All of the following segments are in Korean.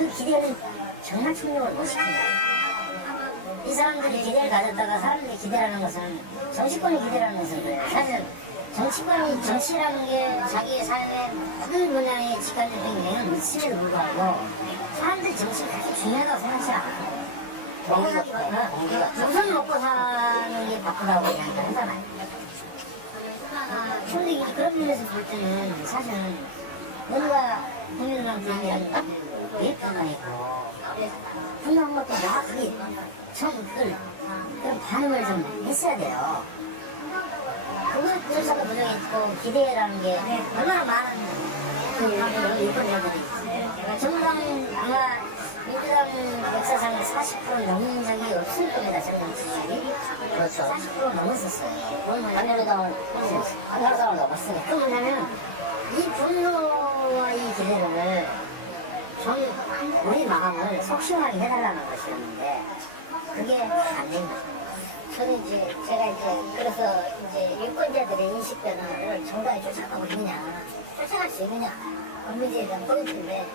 그 기대는 정말 충족을 못 시킨다. 이 사람들이 기대를 가졌다가 사람들이 기대라는 것은 정치권이 기대라는 것은 그래요. 사실 정치권이 정치라는 게 자기의 삶에 큰 분야에 직관적인 영향을 미치에도 불구하고 사람들이 정치가 그렇게 중요하다고 생각하지 않아요. 우선 먹고 사는 게 바쁘다고 이야기하잖아요. 그런데 그런 면에서 볼 때는 사실은 뭔가 국민들한테 얘기하는 예표가 있고 분명한 것도 명확하게 처음 그런 반응을 좀 했어야 돼요. 그것조차도 부정했고 기대라는 게 얼마나 많은 유권자들이 정당 아마 민주당 역사상 40% 넘는 적이 없을 겁니다. 저는 지지율이 그렇죠. 40% 넘었었어요. 한나라당을 넘었으니까. 그 뭐냐면 이 분노와 이 기대를 좀 우리 마음을 속 시원하게 해달라는 것이었는데 그게 안 된 거죠. 저는 제가 그래서 유권자들의 인식 변화를 정당이 쫓아가고 있느냐, 쫓아갈 수 있느냐, 그 문제에 대한 포인트인데,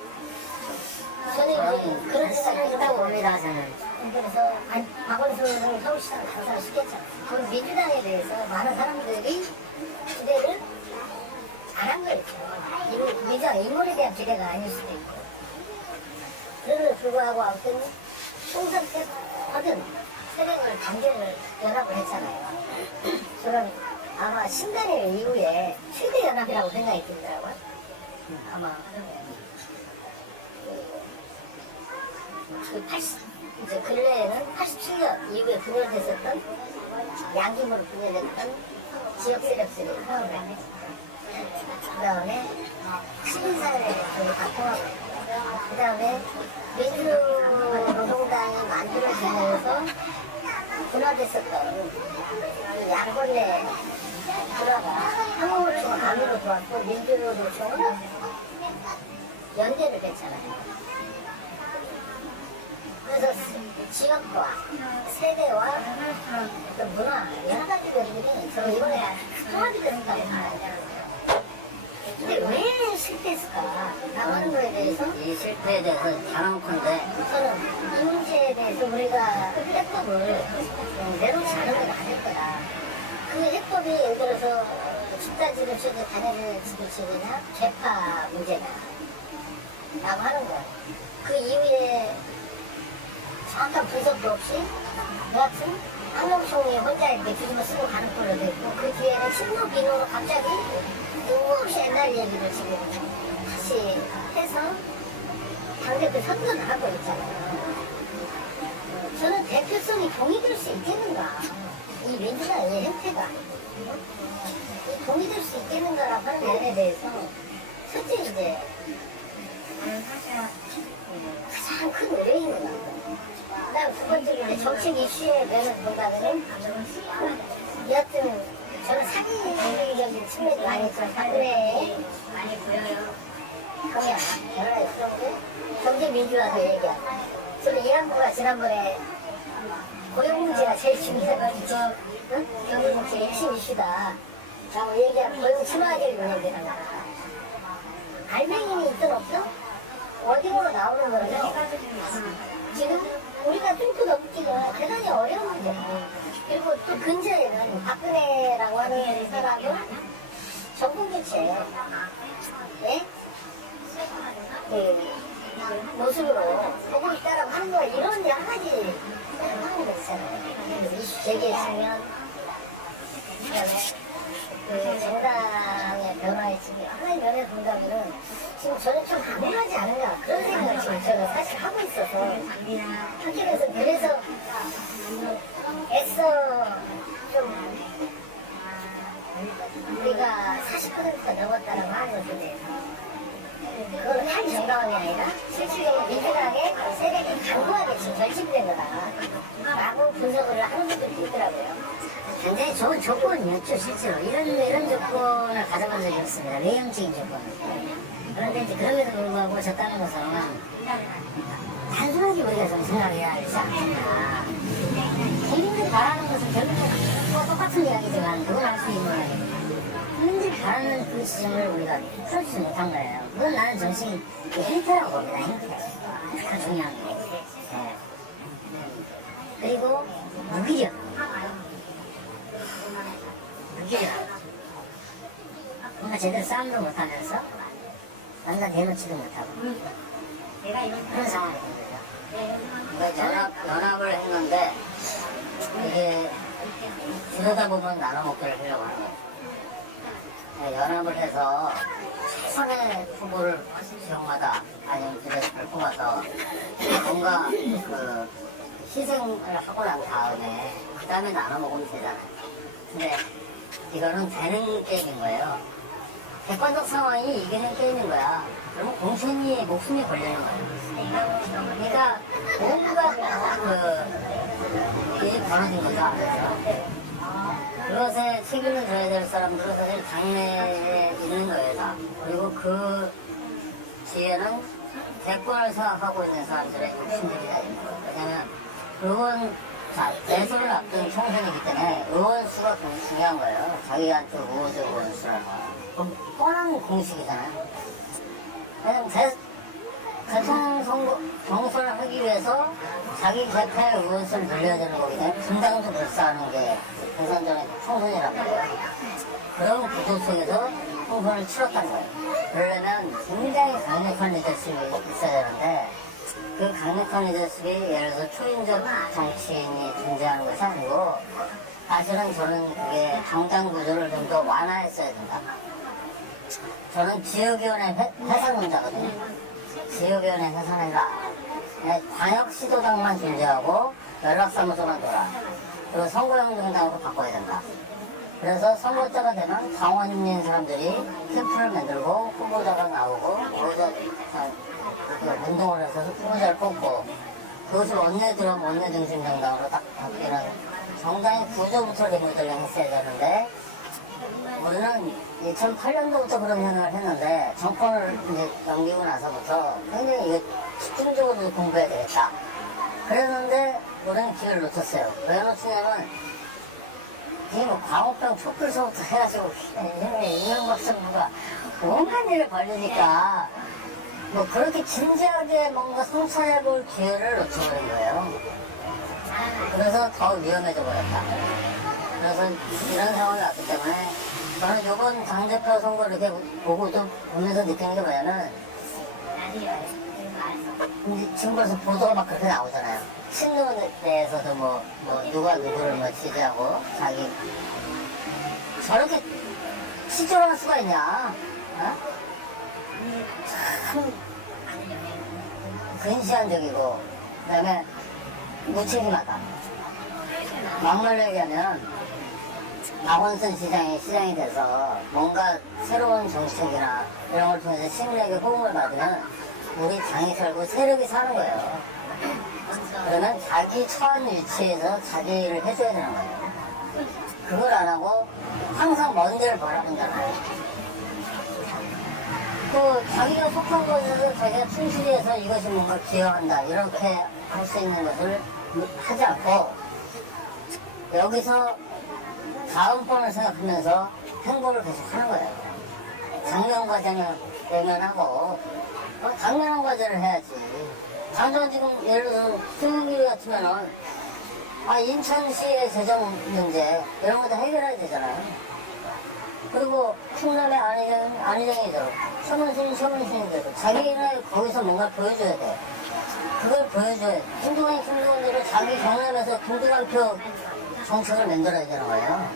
저는 그런 생각이 있다고 봅니다, 저는. 그래서, 박원순을 서울시장을 당선시켰잖아요. 그 민주당에 대해서 많은 사람들이 기대를 안 한 거였죠. 민주당 인물에 대한 기대가 아닐 수도 있고. 그럼에도 불구하고 아무튼 총선 때 하든 세력을 단계를 연합을 했잖아요. 저는 아마 신단일 이후에 최대 연합이라고 생각이 들더라고요. 아마 이제 근래에는 87년 이후에 분열됐었던 양김으로 분열됐던 지역 세력들이 화합을 했죠. 그 다음에 시민사회를 바꿔 그 다음에 민주노동당이 만들어지면서 분화됐었던 이 야권 내 분화가 한국노총은 강으로 도왔고 민주노총은 연대를 했잖아요. 그래서 지역과 세대와 또 문화 여러 가지 것들이 저 이번에 통합이 됐다고 봐요. 근데 왜 실패했을까? 나오는 거에 대해서? 이 실패에 대해서 단언컨대 저는 이 문제에 대해서 우리가 해법을 내놓지 않은 건 아닐 거다. 그 해법이 예를 들어서 집단지도체제, 단일 지도체제냐, 개파 문제냐 라고 하는 거예요. 그 이후에 정확한 분석도 없이 여하튼 한국총리 혼자 이렇게 뒤집어 쓰고 가는 걸로 됐고 그 뒤에는 친노 비노로 갑자기 뜬금없이 옛날 얘기를 지금 다시 해서 당대표 선전을 하고 있잖아요. 저는 대표성이 동의될 수 있겠는가? 이 민주당의 형태가 이 동의될 수 있겠는가라고 하는 면에 대해서 첫째 이제 가장 큰 의뢰인 것 같아요. 그다음 두 번째로 정책 이슈의 면을 본다면은 여하튼 저는 사기적인 측면이 많이 있지만 박근혜에 많이 보여요. 동의하나? 여러 가지 경제 민주화도 얘기하고 저는 이한부가 지난번에 고용문제가 제일 중요해가지고 경제정책 핵심 이슈다 라고 얘기하고 고용 친화제를 얘기하는 거야. 알맹이는 있든 없든 어디로 나오는 거죠. 지금 우리가 뚫고 넘기가 대단히 어려운 문제예요. 그리고 또 근처에는 박근혜라고 하는 사람은 정권 교체 모습으로 보고 있다라고 하는 거야. 이런 여러 가지 하는 거 있잖아요. 이슈 제기했으면 그다음에 정당의 변화에 지금 하나의 면에 본다면은 지금 저는 좀 가능하지 않은가 그런 생각을 지금 제가 사실 하고 있어서 한쪽에서 그래서 애써 좀 우리가 40%가 넘었다라고 하는 것에 대해서 그건 한 정당이 아니라 실질적으로 민주당의 세력이 강고하게 지금 결집된 거다라고 분석을 하는 분들이 있더라고요. 굉장히 좋은 조건이었죠. 실제로 이런 조건을 가져본 적이 없습니다. 외형적인 조건. 그런데 이제 그럼에도 불구하고 졌다는 것은 단순하게 우리가 좀 생각해야 하지 않겠나. 국민들이 바라는 것은 결국은 똑같은 이야기지만 그걸 할 수 있는 문제를 바라는 그 지점을 우리가 풀어주지 못한 거예요. 그건 나는 정신 행태라고 봅니다. 행태. 가장 중요한 게. 네. 그리고 무기력. 무기력. 뭔가 제대로 싸움도 못하면서 완전 대놓지도 못하고 그런 상황이 된 거죠. 연합을 했는데 이게 그러다 보면 나눠먹기를 하려고 하는 거예요. 연합을 해서 최선의 후보를 지역마다 아니면 집에서 잘 뽑아서 뭔가 그 희생을 하고 난 다음에 그 다음에 나눠먹으면 되잖아요. 근데 이거는 되는 게임인 거예요. 객관적 상황이 이기는 게임인 거야. 그러면 공천이 목숨이 걸리는 거예요. 그러니까 온갖 일이 벌어진 거죠. 안에서. 그것에 책임을 져야 될 사람들은 사실 당내에 있는 거예요. 다. 그리고 그 뒤에는 대권을 생각하고 있는 사람들의 욕심들이 다 있는 거예요. 왜냐면 의원, 대선을 앞둔 총선이기 때문에 의원 수가 굉장히 중요한 거예요. 자기한테 우호적 의원 수라는 거. 그럼 뻔한 공식이잖아요. 왜냐면 대통령 선거 경선을 하기 위해서 자기 개파의 의원수를 늘려야 되는 거기 때문에 분당도 불사하는 게 대선 전에 총선이란 말이에요. 그런 구조 속에서 총선을 치렀다는 거예요. 그러려면 굉장히 강력한 리더십이 있어야 되는데 그 강력한 리더십이 예를 들어서 초인적 정치인이 존재하는 것이 아니고 사실은 저는 그게 정당 구조를 좀 더 완화했어야 된다. 저는 지역위원회 해산론자거든요. 지역위원회 해산해라. 광역시도당만 존재하고 연락사무소만 돌아. 그리고 선거용 정당으로 바꿔야 된다. 그래서 선거자가 되면 당원 있는 사람들이 캠프를 만들고 후보자가 나오고 운동을 해서 후보자를 뽑고 그것을 원내 들어오면 원내 중심 정당으로 딱 바뀌는 정당의 구조부터 리모델링 했어야 되는데 우리는 2008년도부터 그런 생각을 했는데 정권을 이제 넘기고 나서부터 굉장히 이거 집중적으로 공부해야 되겠다. 그랬는데 우리는 기회를 놓쳤어요. 왜 놓쳤냐면 이게 뭐 광우병 촛불서부터 해가지고 이명박 정부가 온갖 일을 벌리니까 뭐 그렇게 진지하게 뭔가 성찰해볼 기회를 놓쳐버린 거예요. 그래서 더 위험해져 버렸다. 그래서 이런 상황이 왔기 때문에 저는 이번 당대표 선거 이렇게 보고도 보면서 느끼는 게 뭐냐면 지금 벌써 보도가 막 그렇게 나오잖아요. 친노에 대해서도 뭐 누가 누구를 뭐 지지하고 자기 저렇게 치졸할 수가 있냐? 어? 참 근시안적이고 그다음에 무책임하다. 막말로 얘기하면 박원순 시장이 돼서 뭔가 새로운 정책이나 이런 걸 통해서 시민에게 호응을 받으면 우리 당이 살고 세력이 사는 거예요. 그러면 자기 처한 위치에서 자기 일을 해줘야 되는 거예요. 그걸 안 하고 항상 먼 데를 바라본잖아요. 그 자기가 속한 것에서 자기가 충실히 해서 이것이 뭔가 기여한다 이렇게 할 수 있는 것을 하지 않고 여기서 다음번을 생각하면서 행보를 계속 하는 거예요. 당면 과제는 외면하고 당면한 과제를 해야지. 당장 지금 예를 들어 수용일 같으면은 인천시의 재정 문제 이런 것도 해결해야 되잖아요. 그리고 충남의 안희정이대로 서문순이대로 자기네 거기서 뭔가 보여줘야 돼. 그걸 보여줘야 돼. 김두관대로 자기 경남에서 김두관표 정책을 만들어야 되는 거예요.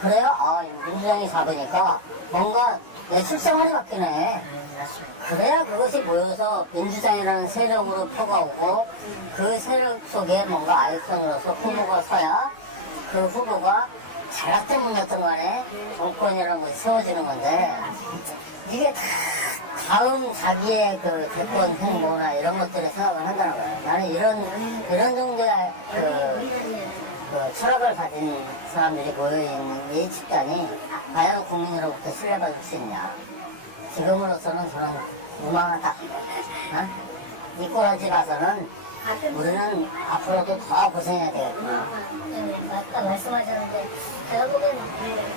그래야 민주당이 잡으니까 뭔가 내 실생활이 바뀌네. 그래야 그것이 모여서 민주당이라는 세력으로 퍼가오고 그 세력 속에 뭔가 아이콘으로서 후보가 서야 그 후보가 잘났든 못났든 간에 정권이라는 것이 세워지는 건데 이게 다 다음 자기의 그 대권 행보나 이런 것들을 생각을 한다는 거예요. 나는 이런 정도의 그 철학을 가진 사람들이 모여있는 이 집단이 과연 국민으로부터 신뢰받을 수 있냐. 지금으로서는 저는 무망하다. 이 꼬라지 봐서는 우리는 앞으로도 더 고생해야 되겠구나. 아까 말씀하셨는데 제가 보기엔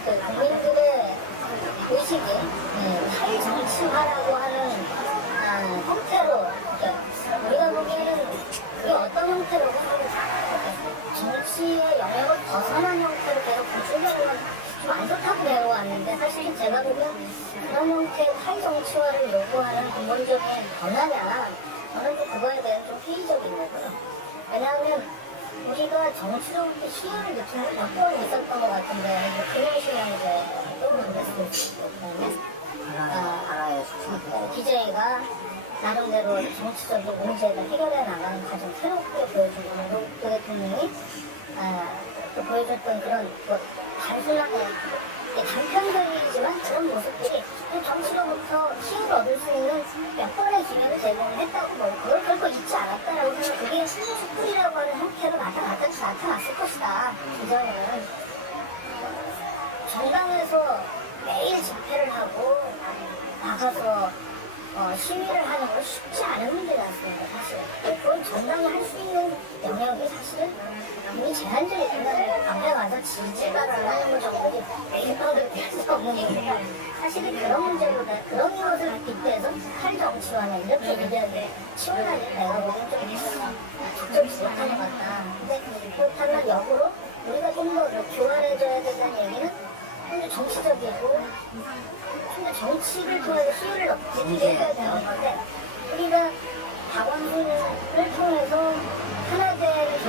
그 국민들의 의식이 탈정치화라고 하는 형태로 우리가 보기에는 그게 어떤 형태로 정치의 영역을 벗어난 형태로 계속 구조되는 건 좀 안 좋다고 배워왔는데 사실은 제가 보면 그런 형태의 탈정치화를 요구하는 근본적인 변화냐 저는 또 그거에 대한 좀 회의적인 거고요. 왜냐하면 우리가 정치적으로 시야를 느끼는 게 몇 번 있었던 것 같은데 금융실명제 떠오르는 DJ가 나름대로 정치적인 문제를 해결해 나가는 과정 새롭게 보여주고 그 대통령이 또 보여줬던 그런 단순하게 단편적이지만 그런 모습들이 정치로부터 힘을 얻을 수 있는 몇 번의 기회를 제공했다고 그걸 결코 잊지 않았다라고 하면 그게 촛불이라고 하는 형태로 나타났을 것이다. 이전에는 정당에서 매일 집회를 하고 나가서 시위를 하는 건 쉽지 않은 문제지 않습니까, 사실. 그건 정당이 할 수 있는 영역이 사실은 이미 제한적이지만 앞에 가서 지지가를 하는 것 정도지 매일 그렇게 할 수 없는 얘기니까 사실은 그런 문제보다 그런 것을 빗대서 탈정치화는 이렇게 얘기하기 치열하게 내가 보기엔 좀 적절히 못하는 것 같다. 근데 그렇다면 역으로 우리가 좀 더 교환해줘야 된다는 얘기는 좀 더 정치적이고 좀 더 정치를 통해서 수요를 해야 되는 건데 우리가 박원순을 통해서 하나된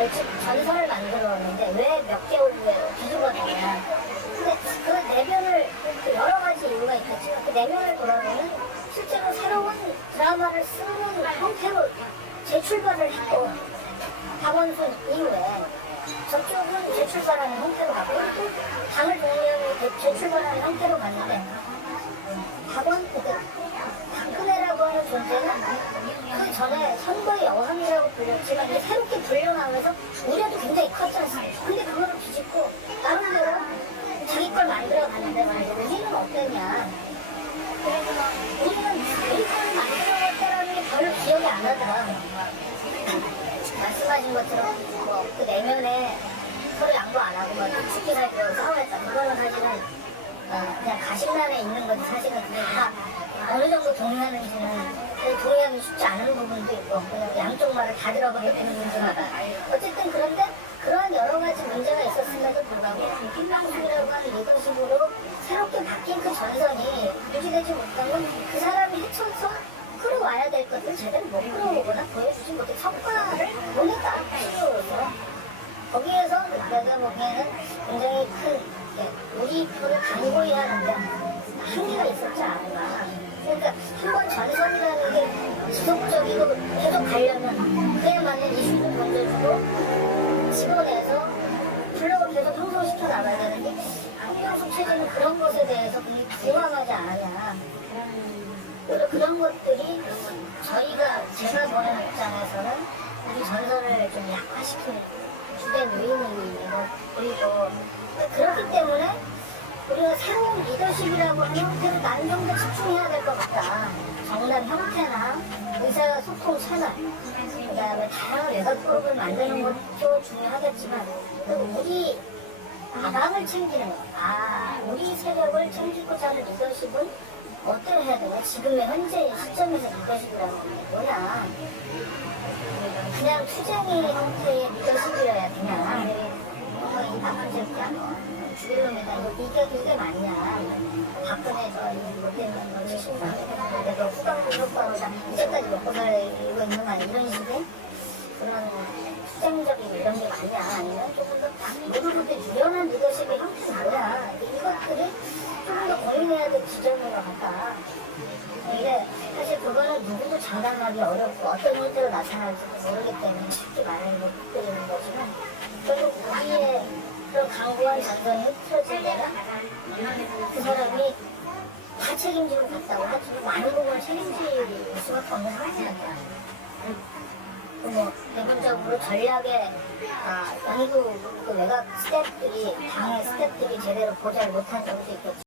전선을 만들었는데 왜 몇 개월 후에 뒤집어졌냐. 근데 그 내면을 여러 가지 이유가 있겠지만 그 내면을 돌아보면 실제로 새로운 드라마를 쓰는 형태로 재출발을 했고 박원순 이후에 저쪽은 재출발하는 형태로 갔고 또 당을 동의하고 재출발하는 형태로 갔는데 박근혜라고 하는 존재는 그 전에 선거의 여왕이라고 불렸지만 이게 새롭게 불려나오면서 우려도 굉장히 컸지 않습니까? 근데 그거를 뒤집고 나름대로 자기 걸 만들어 갔는데 말이야. 우리는 어땠냐? 우리는 자기 걸 만들어 갔다라는 게 별로 기억이 안 나더라. 말씀하신 것처럼 그 내면에 서로 양보 안 하고 죽기 살기로 싸움했다. 그거는 사실은 그냥 가식란에 있는 거지 사실은 그게 다 어느 정도 동의하는지는 동의하기 쉽지 않은 부분도 있고 그냥 양쪽 말을 다 들어버리게 되는 문제마다 어쨌든 그런데 그러한 여러 가지 문제가 있었음에도 불구하고 김방숙이라고 하는 리더십으로 새롭게 바뀐 그 전선이 유지되지 못한 건 그 사람이 헤쳐서 끌어와야 될 것을 제대로 못 끌어오거나 보여주지 못해 성과를 보냈다 필요로서 거기에서 내가 보기에는 굉장히 큰 우리 표를 강고히 하는데 한계가 있었지 않은가. 그러니까 한번 전선이라는 게 지속적이고 계속 가려면 그에 맞는 이슈를 던져주고 집어내서 블록을 계속 형성시켜 나가야 되는데 한명숙 체제는 그런 것에 대해서 굉장히 부응하지 않았냐. 그래서 그런 것들이 제가 보는 입장에서는 우리 전선을 좀 약화시키는 주된 요인이고 그리고 그렇기 때문에 우리가 새로운 리더십이라고 하는 형태로 나는 좀 더 집중해야 될 것 같다. 정당 형태나 의사소통 채널, 그 다음에 다양한 외곽 그룹을 만드는 것도 중요하겠지만 우리 아방을 챙기는 것, 우리 세력을 챙기고자 하는 리더십은 어떻게 해야 되냐. 지금의 현재 시점에서 리더십이라는 게 뭐냐. 그냥 투쟁의 형태의 리더십이어야 되냐. 이 박근혜 새끼야. 주일놈에다 이게 맞냐. 박근혜 못되는 거 70만 내가 후광도 효과로 이제까지 먹고 살고 있는 거 아니야. 이런 식의 그런 투쟁적인 이런 게 맞냐. 아니면 조금 더 모두한테 유연한 리더십의 형태는 뭐야. 이것들이 조금 더 고민해야 될 지점인 것 같다. 이게 사실 그거는 누구도 장담하기 어렵고 어떤 형태로 나타날지 모르기 때문에 쉽게 말하는 못 드리는 거지만 결국 우리의 그런 강고한 전선이 흐트러지려면 그 사람이 다 책임지고 갔다고 하지만 많은 부분을 책임질 수밖에 없는 상황이야. 기본적으로 전략의 연구 그 외곽 스태프들이 당의 스태프들이 제대로 보좌를 못한 적도 있겠지.